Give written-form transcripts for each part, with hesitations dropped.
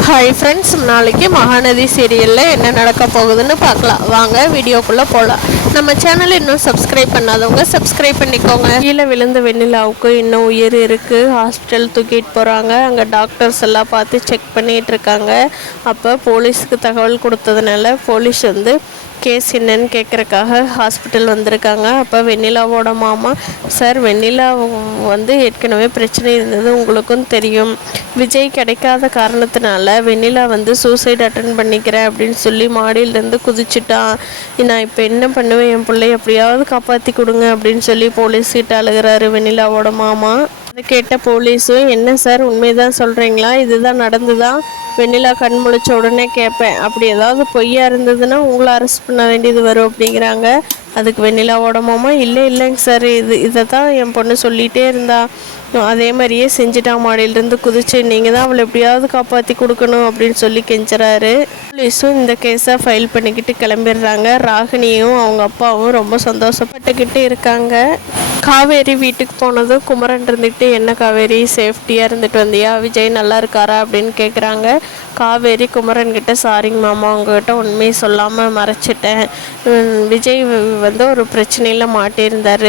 Hi friends, நாளைக்கு மகாநதி சீரியலில் என்ன நடக்க போகுதுன்னு பார்க்கலாம். வாங்க வீடியோக்குள்ளே போகலாம். நம்ம சேனல் இன்னும் சப்ஸ்கிரைப் பண்ணாதவங்க சப்ஸ்கிரைப் பண்ணிக்கோங்க. கீழே விழுந்த வெண்ணிலாவுக்கு இன்னும் உயிர் இருக்குது. ஹாஸ்பிட்டல் தூக்கிட்டு போகிறாங்க. அங்கே டாக்டர்ஸ் எல்லாம் பார்த்து செக் பண்ணிகிட்டு இருக்காங்க. அப்போ போலீஸுக்கு தகவல் கொடுத்ததுனால போலீஸ் கேஸ் என்னன்னு கேட்குறக்காக ஹாஸ்பிட்டல் வந்திருக்காங்க. அப்போ வெண்ணிலாவோட மாமா, சார் வெண்ணிலா ஏற்கனவே பிரச்சனை இருந்தது உங்களுக்கும் தெரியும். விஜய் கிடைக்காத காரணத்தினால வெண்ணிலா சூசைட் அட்டன் பண்ணிக்கிறேன் அப்படின்னு சொல்லி மாடியிலேருந்து குதிச்சுட்டான். நான் இப்போ என்ன பண்ணுவேன், என் பிள்ளைய எப்படியாவது காப்பாற்றி கொடுங்க அப்படின்னு சொல்லி போலீஸ்கிட்ட அழுகிறாரு வெண்ணிலாவோட மாமா. அதை கேட்ட போலீஸும், என்ன சார் உண்மைதான் சொல்கிறீங்களா, இதுதான் நடந்துதான்? வெண்ணிலா கண் முழிச்ச உடனே கேட்பேன், அப்படி ஏதாவது பொய்யா இருந்ததுன்னா உங்களை அரெஸ்ட் பண்ண வேண்டியது வரும் அப்படிங்கிறாங்க. அதுக்கு வெண்ணிலாவோட மாமா, இல்லைங்க சார், இதை தான் என் பொண்ணு சொல்லிகிட்டே இருந்தா, அதே மாதிரியே செஞ்சுட்டா, மாடியிலேருந்து குதிச்சு, நீங்கள் தான் அவளை எப்படியாவது காப்பாற்றி கொடுக்கணும் அப்படின்னு சொல்லி கெஞ்சுறாரு. போலீஸும் இந்த கேஸை ஃபைல் பண்ணிக்கிட்டு கிளம்பிடுறாங்க. ராகினியும் அவங்க அப்பாவும் ரொம்ப சந்தோஷப்பட்டுக்கிட்டு இருக்காங்க. காவேரி வீட்டுக்கு போனதும் குமரன் இருந்துக்கிட்டு, என்ன காவேரி சேஃப்டியாக இருந்துட்டு வந்தியா, விஜய் நல்லா இருக்காரா அப்படின்னு கேட்குறாங்க. காவேரி குமரன்கிட்ட, சாரிங்க மாமா, உங்ககிட்ட உண்மையை சொல்லாமல் மறைச்சிட்டேன். விஜய் ஒரு பிரச்சனையில் மாட்டியிருந்தார்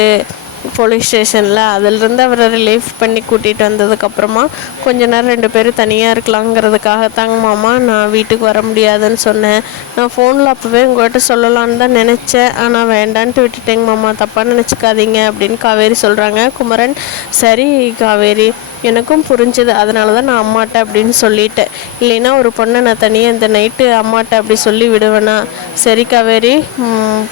போலீஸ் ஸ்டேஷனில். அதிலிருந்து அவரை ரிலீஃப் பண்ணி கூட்டிகிட்டு வந்ததுக்கப்புறமா கொஞ்ச நேரம் 2 பேரும் தனியாக இருக்கலாங்கிறதுக்காகத்தாங்க மாமா நான் வீட்டுக்கு வர முடியாதுன்னு சொன்னேன். நான் ஃபோனில் அப்போவே உங்கள்கிட்ட சொல்லலான்னு தான் நினச்சேன், ஆனால் வேண்டான்ட்டு விட்டுட்டேங்க மாமா, தப்பாக நினச்சிக்காதீங்க அப்படின்னு காவேரி சொல்கிறாங்க. குமரன், சரி காவேரி, எனக்கும் புரிஞ்சுது, அதனால தான் நான் அம்மாட்ட அப்படின்னு சொல்லிட்டேன். இல்லைன்னா ஒரு பொண்ணை நான் தனியாக இந்த நைட்டு அம்மாட்ட அப்படி சொல்லி விடுவேனா? சரி காவேரி,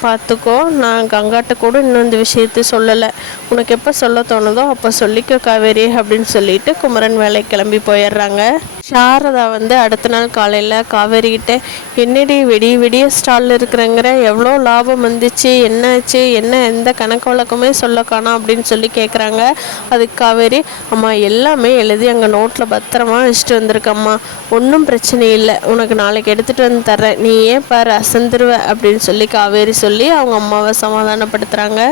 பார்த்துக்கோ, நான் கங்காட்ட கூட இன்னும் இந்த விஷயத்தை சொல்லலை, உனக்கு எப்போ சொல்ல தோணுதோ அப்போ சொல்லிக்கோ காவேரி அப்படின்னு சொல்லிட்டு குமரன் வேலைக்கு கிளம்பி போயிடுறாங்க. சாரதா அடுத்த நாள் காலையில் காவேரிக்கிட்ட, என்னடி விடிய ஸ்டாலில் இருக்கிறங்கிற, எவ்வளோ லாபம் வந்துச்சு, என்னாச்சு, என்ன எந்த கணக்கு வழக்கமே சொல்ல காணோம் அப்படின்னு சொல்லி கேட்குறாங்க. அதுக்கு காவேரி, அம்மா எல்லாமே எழுதி அங்கே நோட்டில் பத்திரமா வச்சுட்டு வந்திருக்கம்மா, ஒன்றும் பிரச்சனை இல்லை, உனக்கு நாளைக்கு எடுத்துகிட்டு வந்து தர்றேன், நீ ஏன் பாரு அசந்துருவ அப்படின்னு சொல்லி காவேரி சொல்லி அவங்க அம்மாவை சமாதானப்படுத்துகிறாங்க.